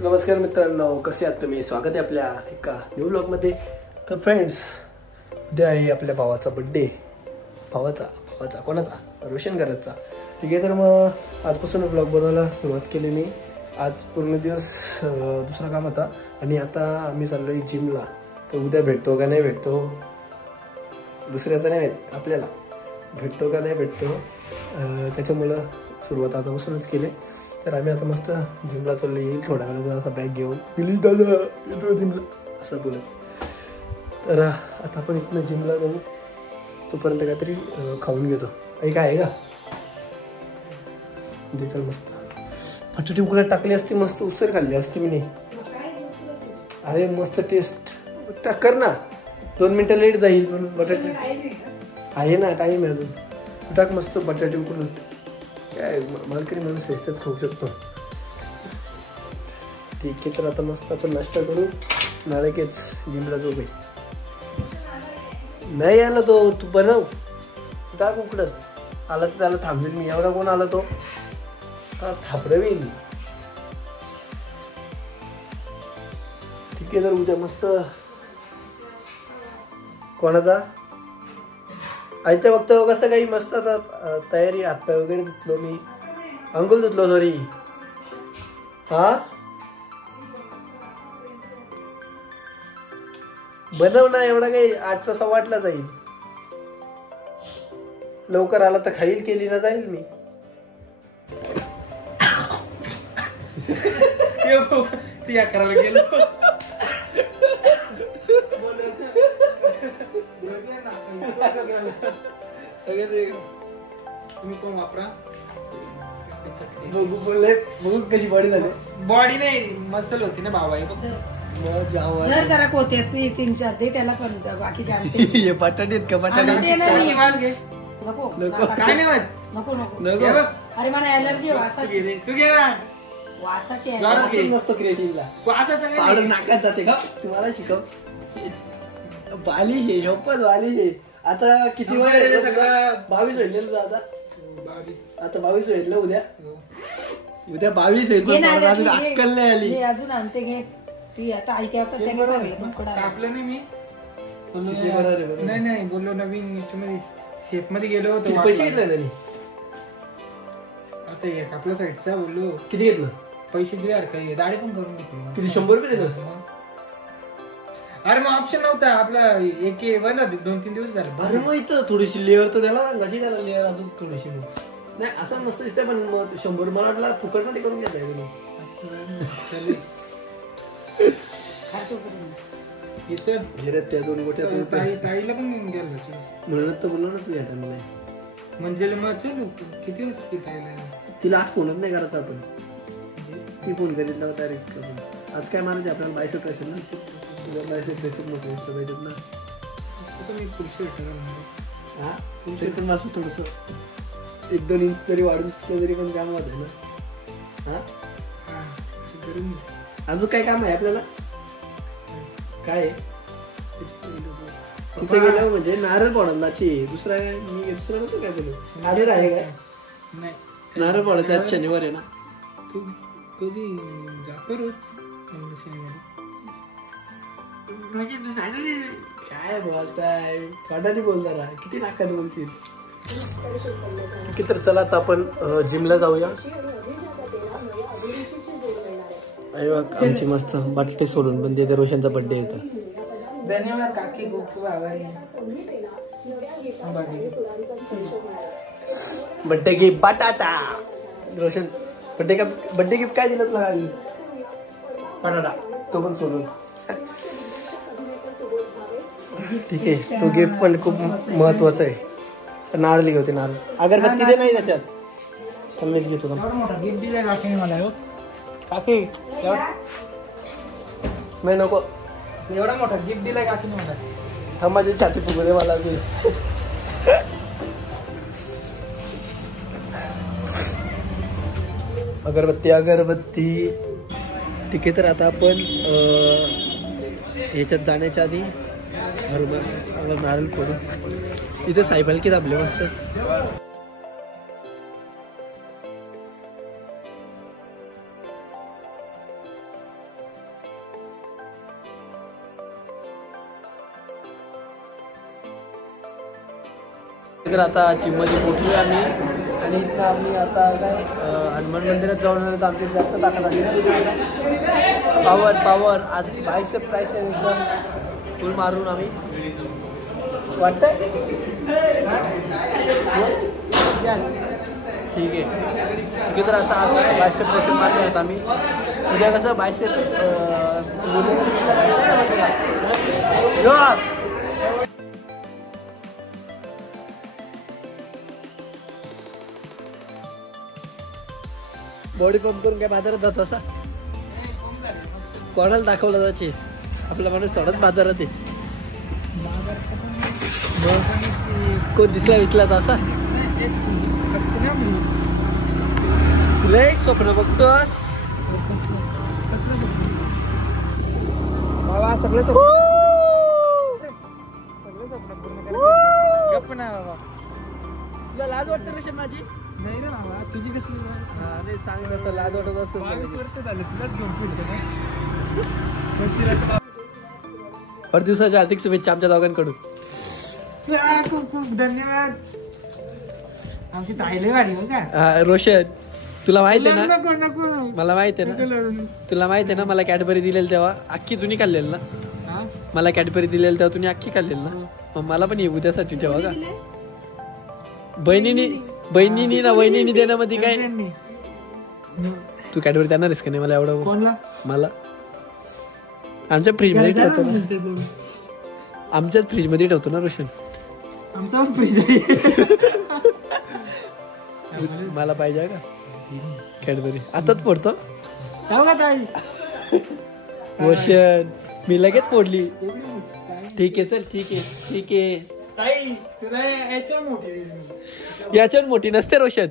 नमस्कार मित्रांनो, कसे आहात तुम्ही? स्वागत आहे आपल्या एका न्यू ब्लॉगमध्ये. तर फ्रेंड्स, उद्या आहे आपल्या भावाचा बड्डे. भावाचा कोणाचा? रोशन करायचा. ठीक आहे, तर मग आजपासून ब्लॉग बनवायला सुरुवात केली मी. आज पूर्ण दिवस दुसरा काम होता आणि आता आम्ही चाललो आहे जिमला. तर उद्या भेटतो का नाही भेटतो दुसऱ्याचं नाही माहीत, आपल्याला भेटतो का नाही भेटतो, त्याच्यामुळं सुरुवात आतापासूनच केली. तर आम्ही आता मस्त जिमला चाललो. येईल थोड्या वेळा असा बॅग घेऊन, प्लीज दादा येतो जिमला असं बोलत. तर आता आपण इथनं जिमला जाऊ, तोपर्यंत काहीतरी खाऊन घेतो. काय आहे का दे, चल मस्त बटाटे उकळत टाकली असती, मस्त उसळ खाल्ली असती मी. अरे मस्त टेस्ट टाक कर ना, 2 मिनटं लेट जाईल पण बटाटे आहे ना, टाईम आहे अजून. टाक मस्त बटाटे उकळून. काय मालकरी माणूस ह्याच्याच खाऊ शकतो. ठीक आहे, तर आता मस्त आपण नाश्ता करू, नाळकेच जिमला जाऊ. बाई नाही आला तो, तू बनव, टाक उकडत. आला तर त्याला थांबवेल मी. एवढा कोण आला तो थापडवील. ठीक आहे, तर उद्या मस्त कोणाचा आयत्या बघतो कसं काही मस्त. आता तयारी, हातपाय वगैरे धुतलो मी, अंघोळ धुतलो सॉरी. हा बनव ना, एवढा काही 8चा 8:15 जाईल. लवकर आला तर खाईल, केली ना जाईल मी. करायला गेलो तुम्ही कोण वापरा. बघू कशी बॉडी झाली. बॉडी नाही, मसल होती ना भावा. जरा कोते 3-4 दे त्याला, पण बाकी बटाटे का बटाटे नको काय नाही माहित. नको नको नको. अरे मला ॲलर्जी वासाची. तू घे ना, वासाची मस्त क्रिएटिव्हला पावडर नाकात जाते का? तुम्हाला शिकव. बाली हे पण बाली हे. आता किती वय सगळं? 22 होईल ना आता. 22 होईल ना उद्या. उद्या 22 होईल, अजून अक्कल नाही आली. अजून आणते घे ती. आता ऐका कापलं नाही मी. नाही बोललो नवीन शेप मध्ये गेलो होतो. पैसे घेतले त्यांनी आता एक आपल्या साईडचा बोललो. किती घेतलं? पैसे दिले यार, काही दाढी पण करून घेतली. किती? 100 रुपये दिलं. अरे मग ऑप्शन नव्हता आपला. एक बंद 2-3 दिवस झाले. अरे मग इथं थोडीशी लेअर तर त्याला सांगायची, त्याला लेअर अजून थोडीशी. नाही असं मस्त दिसतंय, पण मग 100 मला वाटलं फुकट मध्ये करून घेताय तुम्ही. त्या 2 गोट्या ताईला पण गेलं म्हणूनच तर बोललो ना तू या टाइमला. म्हणजे मग चल किती वाजता ताईला? तिला आज फोनच नाही करत आपण. ती फोन करीत नव्हता डायरेक्ट करून. आज काय मारायचे आपल्याला? बायसेप ट्रेसेल ना. तुझ्या बायसेप ट्रेसेल नको पाहिजेत ना. मी पुढचे हा पुढचे पण असं थोडंसं 1-2 इंच तरी वाढून दिसलं तरी पण काम होत आहे ना. हा अजून काय काम आहे आपल्याला? काय तिथे गेलं म्हणजे नारळ फोडायची. दुसरा मी दुसरा नव्हतं काय बोलू. आलेला आहे काय? नाही, नारळ फोडायचं आज शनिवार आहे ना. तू कधी जातो रोज शनिवारी? काय बोलताय? थोडानी बोल जरा, किती नाकात बोलतील. तर चला आता आपण जिमला जाऊया. आमची मस्त बटाटे सोडून पण ते रोशनचा बर्थडे येतो. धन्यवाद काकी, खूप आभारी. बर्थडे गिफ्ट बटाटा. रोशन बर्थडे गिफ्ट काय दिलं तुला? बटाटा, तो पण सोडून. ठीक आहे, तो गिफ्ट पण खूप महत्वाचा आहे. नारळ घेते, नारळ. अगरबत्ती दे नाही त्याच्यात. मीच घेतो. मोठा गिफ्ट दिलाय काकीने मला. काकी नाही नको. एवढा मोठा गिफ्ट दिलाय काकीने मला. हा माझी छाती फुगू दे मला. अगरबत्ती. ठीक आहे, तर आता आपण ह्याच्यात जाण्याच्या आधी नारळ फोडू. इथे सायबलकीत आपले मस्त तर आता जिममध्ये पोहोचलोय आम्ही आणि इथं आम्ही आता काय हनुमान मंदिरात जाऊन आलो तर आमची जास्त ताकद आली पावर आज बायसेप ट्रायसेप एकदम फुल मारून आम्ही वाटतंय ठीक आहे तर आता आज बायसेप ट्रायसेप मारले आहेत आम्ही उद्या कसं बायसेप बॉडी पंप करून काय बाजारात जात असा कोणाला दाखवला जायचे आपला माणूस थोडाच बाजारात आहे कोण दिसला विसला तर असा लय स्वप्न बघतोस सगळं गप्प नाही बाबा तुला लाज वाटतं रेशन माझी नाही रे बाबा तुझी कसली नाही सांग तसं लाज वाटत असं 22 वर्ष झाले तुलाच घेऊन फिरते ना वाढदिवसाच्या हार्दिक शुभेच्छा आमच्या दोघांकडून खूप खूप धन्यवाद आमची ताईले वाढली हो का रोशन तुला माहित आहे ना नको नको मला माहित आहे ना तुला माहित आहे ना मला कॅडबरी दिलेली तेव्हा अख्खी तुम्ही खाल्लेल ना मला कॅडबरी दिलेली तेव्हा तुम्ही अख्खी खाल्लेल ना मग मला पण येऊ त्यासाठी ठेवा का बहिणीनी ना वहिनीनी देण्यामध्ये काय तू कॅडबरी देणार आहेस का नाही मला एवढं कोणला मला आमच्या फ्रीज मध्ये ठेवतो ना आमच्याच फ्रीज मध्ये ठेवतो ना रोशन आमचा फ्रीज आहे मला पाहिजे का कॅडबरी आताच फोडतो रोशन मी लगेच फोडली ठीक आहे चल ठीक आहे याच्यावर मोठी नसते रोशन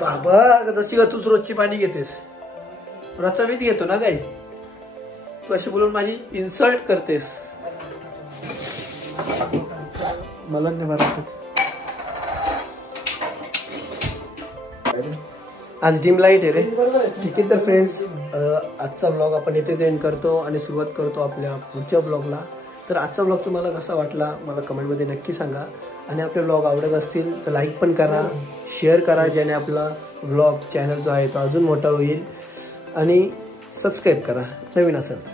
बाबा जशी का तूच रोजची पाणी घेतेस रोजचा मीच घेतो ना काही तू अशी बोलून माझी इन्सल्ट करतेस मला नाही बरं आज डिम लाईट आहे रे ठीक आहे तर फ्रेंड्स आजचा ब्लॉग आपण इथेच एंड करतो आणि सुरुवात करतो आपल्या पुढच्या ब्लॉगला तर आजचा ब्लॉग तुम्हाला कसा वाटला मला कमेंटमध्ये नक्की सांगा आणि आपले ब्लॉग आवडत असतील तर लाईक पण करा शेअर करा ज्याने आपला ब्लॉग चॅनल जो आहे तो अजून मोठा होईल आणि सबस्क्राईब करा नवीन असेल